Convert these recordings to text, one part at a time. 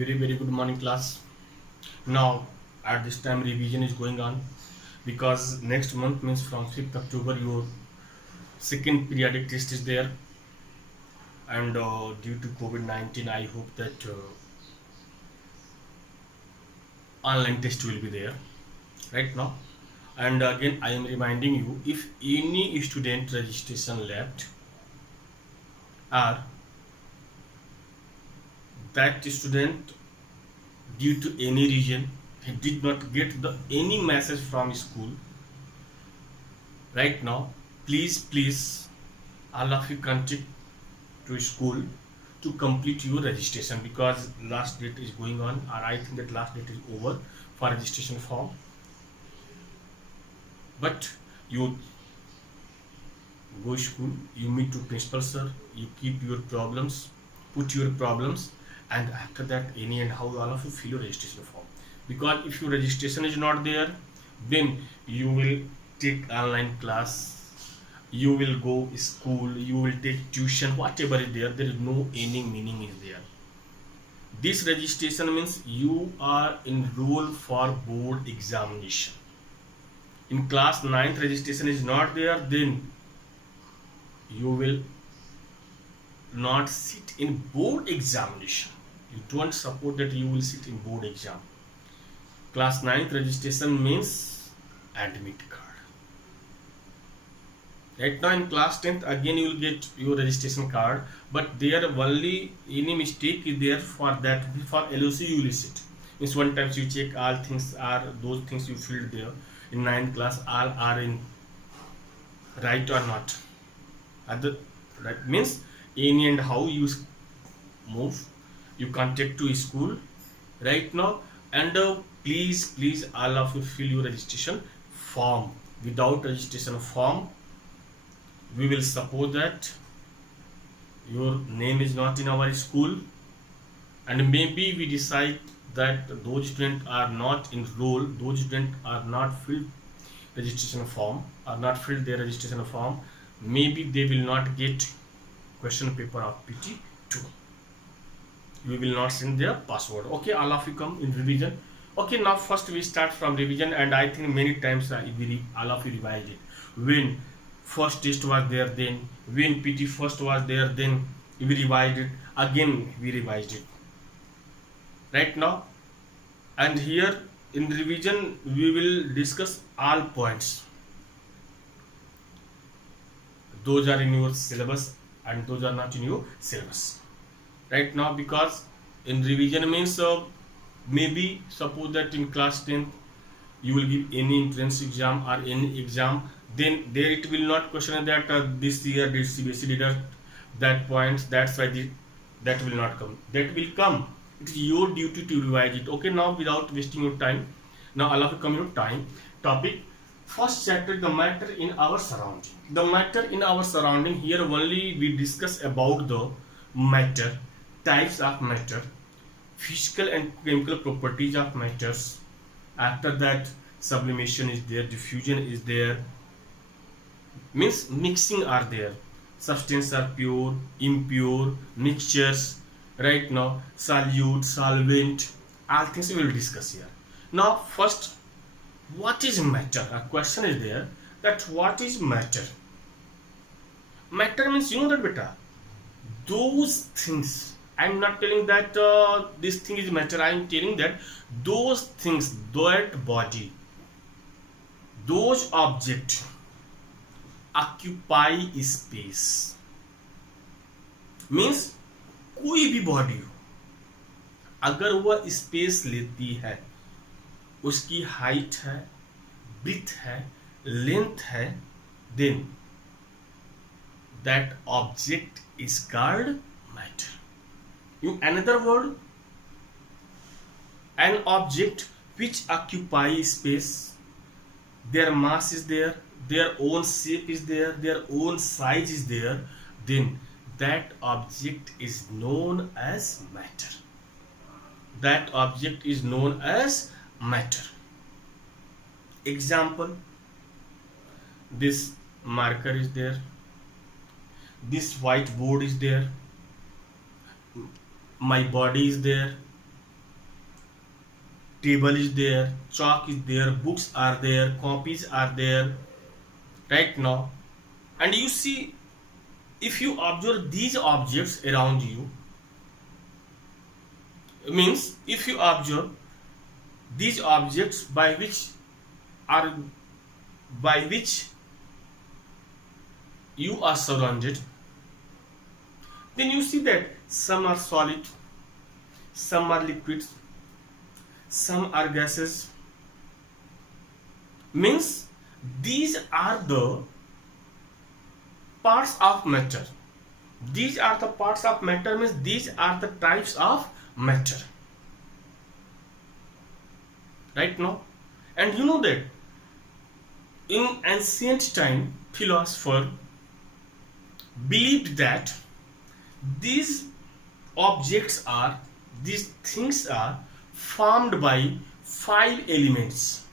Very good morning, class. Now at this time revision is going on because next month means from 5th October your second periodic test is there, and due to COVID-19 I hope that online test will be there right now. And again I am reminding you, if any student registration left or that student due to any reason he did not get any message from school right now, please all of you contact to school to complete your registration, because last date is going on, or I think that last date is over for registration form. But you go school, you meet to principal sir, you keep your problems, put your problems, and after that any and how all of you fill your registration form. Because if your registration is not there, then you will take online class, you will go school, you will take tuition, whatever is there is no any meaning is there. This registration means you are enrolled for board examination. In class 9th registration is not there, then you will not sit in board examination. You don't support that you will sit in board exam. Class 9th registration means admit card. Right now in class 10th again you will get your registration card, but there only any mistake is there for that. For LOC you will sit. Means one time you check all things are those things you filled there in 9th class all are in right or not. Other right means any and how you move, you contact to school right now, and please all of you fill your registration form. Without registration form we will suppose that your name is not in our school, and maybe we decide that those students are not enrolled, those students are not filled registration form, are not filled their registration form, maybe they will not get question paper of PT2. You will not send their password. Okay, all of you come in revision. Okay, now first we start from revision, and I think many times all of you revised it. When first test was there, then when PT first was there, then we revised it, again we revised it right now. And here in revision we will discuss all points. Those are in your syllabus and those are not in your syllabus right now, because in revision means maybe suppose that in class 10th you will give any entrance exam or any exam, then there it will not question that this year did CBSE deduct that points, that's why that will not come. That will come. It is your duty to revise it. Okay, now without wasting your time, now all of you come your time topic. First chapter, the matter in our surrounding. The matter in our surrounding, here only we discuss about the matter, types of matter, physical and chemical properties of matters. After that sublimation is there, diffusion is there, means mixing are there, substances are pure, impure, mixtures, right now solute, solvent, all things we will discuss here. Now first, what is matter? A question is there that what is matter? Matter means, you know that beta, those things. I am not telling that this thing is matter. I am telling that those things, that body, those objects occupy space. Means कोई भी body हो, अगर वह space लेती है, उसकी height है, breathe है, लेंथ है, then that object is called matter. In another word, an object which occupies space, their mass is there, their own shape is there, their own size is there, then that object is known as matter. That object is known as matter. Example, this marker is there, this whiteboard is there, my body is there, table is there, chalk is there, books are there, copies are there, right now. And you see, if you observe these objects around you, means if you observe these objects are by which you are surrounded, then you see that some are solid, some are liquids, some are gases. Means these are the parts of matter. These are the parts of matter, means these are the types of matter, right now. And you know that in ancient time, philosopher believed that these these things are formed by five elements.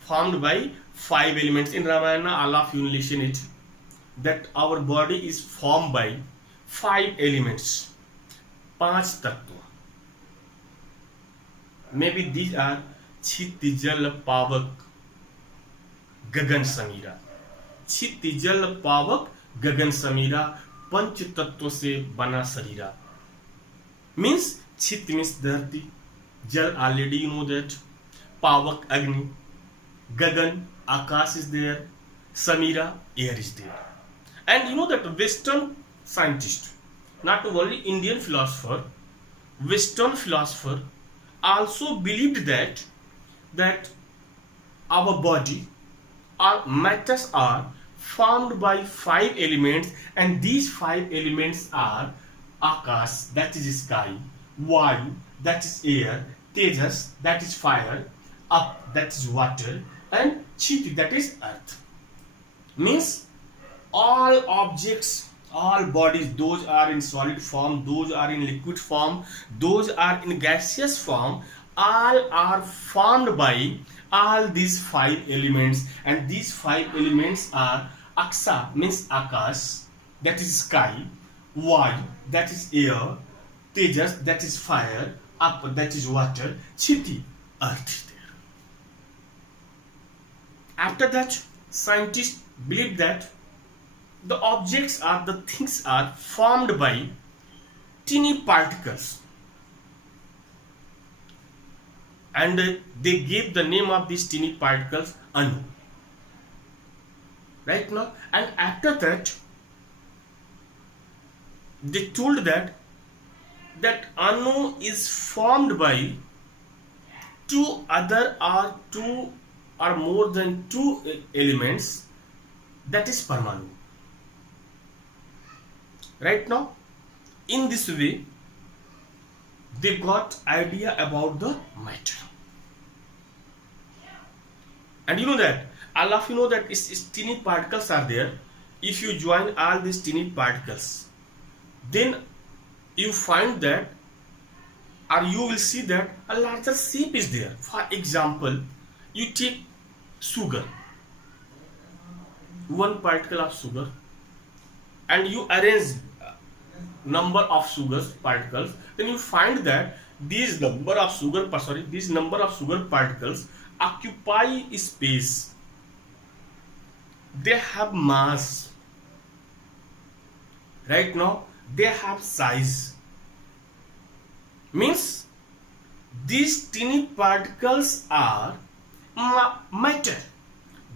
Formed by five elements. In Ramayana, all of you listen it, that our body is formed by five elements. पांच तत्व. Maybe these are Kshitiz जल पावक गगन समीरा. क्षिति जल पावक गगन समीरा, पंच तत्व से बना शरीरा. Means क्षित means धरती, जल already you know that, पावक अग्नि, gagan akash is there, samira air is there. And you know that Western scientist, not only Indian philosopher, Western philosopher also believed that our body, our matters are formed by five elements, and these five elements are akash, that is sky, vayu, that is air, tejas, that is fire, up, that is water, and chiti, that is earth. Means all objects, all bodies, those are in solid form, those are in liquid form, those are in gaseous form, all are formed by all these five elements. And these five elements are aksa, means akash, that is sky, vayu, that is air, tejas, that is fire, up, that is water, chiti, earth is there. After that, scientists believe that the objects are, the things are formed by teeny particles, and they gave the name of these teeny particles Anu, right now. And after that, they told that Anu is formed by two or more than two elements, that is Parmanu. Right now, in this way, they got idea about the matter. And you know that, all of you know that teeny particles are there. If you join all these teeny particles, then you find that, or you will see that a larger shape is there. For example, you take sugar, one particle of sugar, and you arrange number of sugars particles, then you find that these number of sugar particles occupy space, they have mass, right now they have size. Means these teeny particles are matter.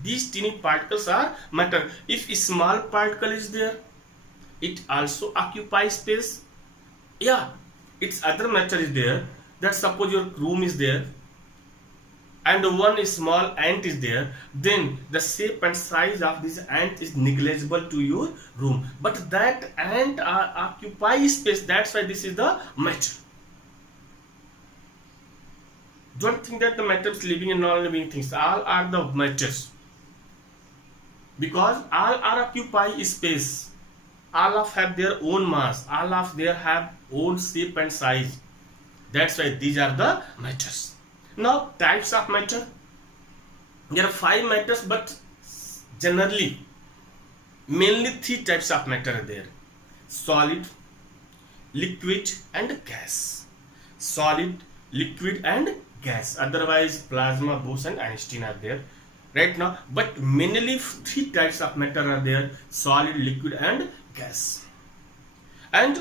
These teeny particles are matter. If a small particle is there, it also occupies space. Yeah, its other matter is there. That suppose your room is there, and one small ant is there, then the shape and size of this ant is negligible to your room. But that ant occupies space. That's why this is the matter. Don't think that the matters living and non-living things, all are the matters, because all are occupy space, all of have their own mass, all of their have own shape and size. That's why these are the matters. Now, types of matter, there are five matters, but generally mainly three types of matter are there: solid, liquid, and gas. Solid, liquid and gas. Otherwise plasma, Bose and Einstein are there right now, but mainly three types of matter are there: solid, liquid and gas. And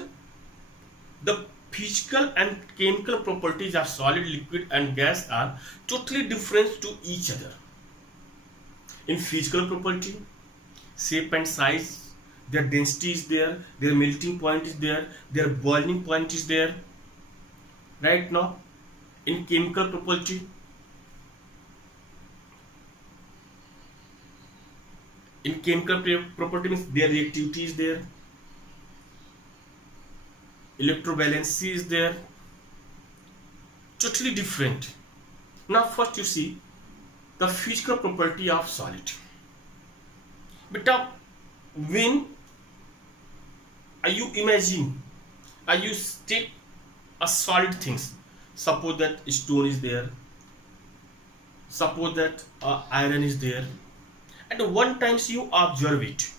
the physical and chemical properties of solid, liquid and gas are totally different to each other. In physical property, shape and size, their density is there, their melting point is there, their boiling point is there right now. In chemical property, means their reactivity is there, electrovalency is there, totally different. Now first you see the physical property of solid. But when you imagine, you take a solid things, suppose that stone is there, suppose that iron is there, and one times you observe it.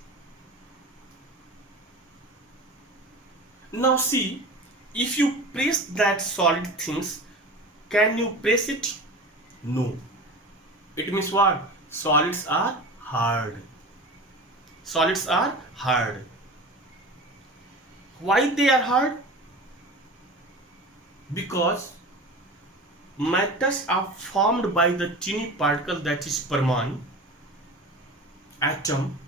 Now see, if you press that solid things, can you press it? No. It means what? Solids are hard. Solids are hard. Why they are hard? Because matters are formed by the tiny particle, that is Parmanu, atom,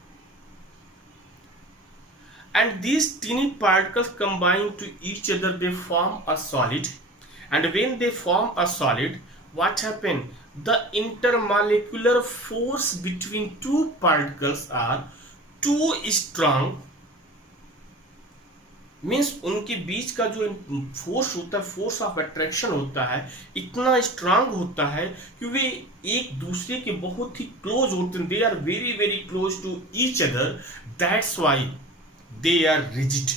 and these tiny particles combine to each other, they form a solid. And when they form a solid, what happens? The intermolecular force between two particles are too strong, means उनके बीच का जो force होता है, force of attraction होता है, इतना strong होता है कि वे एक दूसरे के बहुत ही क्लोज होते हैं. They are very very close to each other. That's why they are rigid,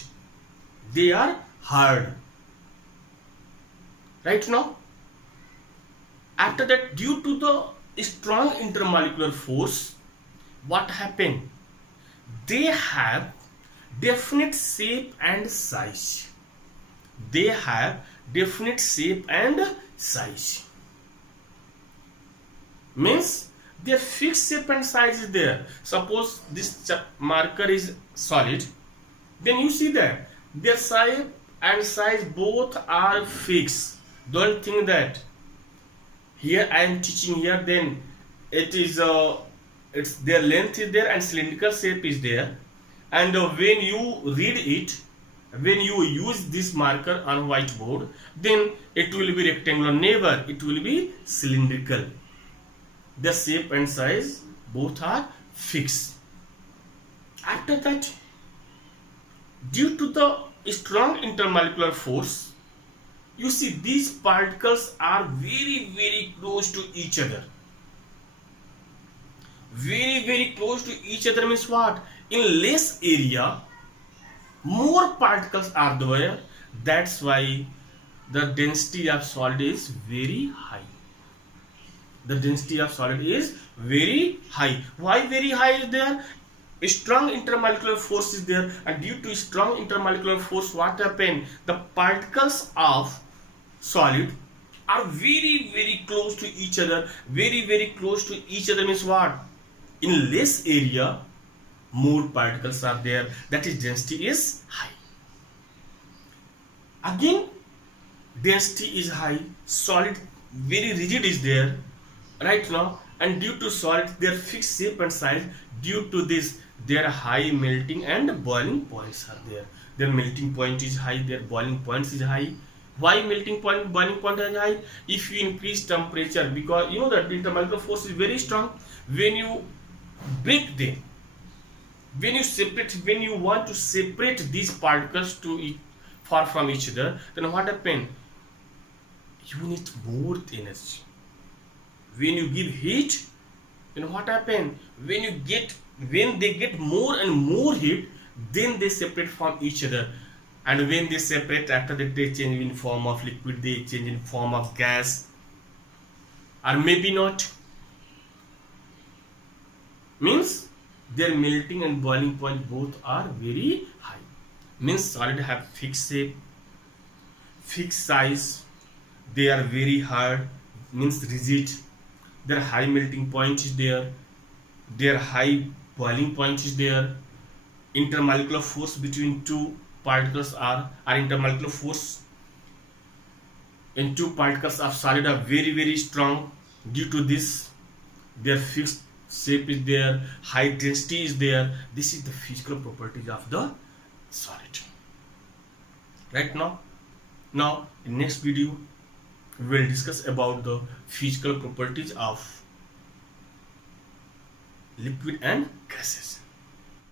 they are hard. Right now, after that, due to the strong intermolecular force, what happened? They have definite shape and size. They have definite shape and size. Means their fixed shape and size is there. Suppose this marker is solid, then you see that their shape and size both are fixed. Don't think that here I am teaching here, then it is it's their length is there and cylindrical shape is there, and when you read it, when you use this marker on whiteboard, then it will be rectangular. Never, it will be cylindrical. The shape and size both are fixed. After that, due to the strong intermolecular force, you see these particles are very very close to each other. Very very close to each other means what? In less area, more particles are there. That's why the density of solid is very high. The density of solid is very high. Why very high is there? A strong intermolecular force is there, and due to strong intermolecular force, what happen? The particles of solid are very very close to each other. Very very close to each other means what? In less area, more particles are there. That is, density is high. Again, density is high. Solid very rigid is there right now, and due to solid their fixed shape and size, due to this their high melting and boiling points are there. Their melting point is high, their boiling points is high. Why melting point, boiling point is high? If you increase temperature, because you know that intermolecular force is very strong. When you break them, when you separate, when you want to separate these particles to far from each other, then what happen? You need more energy. When you give heat, then what happen? When they get more and more heat, then they separate from each other. And when they separate, after that they change in form of liquid, they change in form of gas, or maybe not. Means their melting and boiling point both are very high. Means solid have fixed shape, fixed size, they are very hard, means rigid, their high melting point is there, their high boiling point is there, intermolecular force between two particles are intermolecular force in two particles of solid are very strong. Due to this, their fixed shape is there, high density is there. This is the physical properties of the solid. Right now in next video we will discuss about the physical properties of liquid and gases.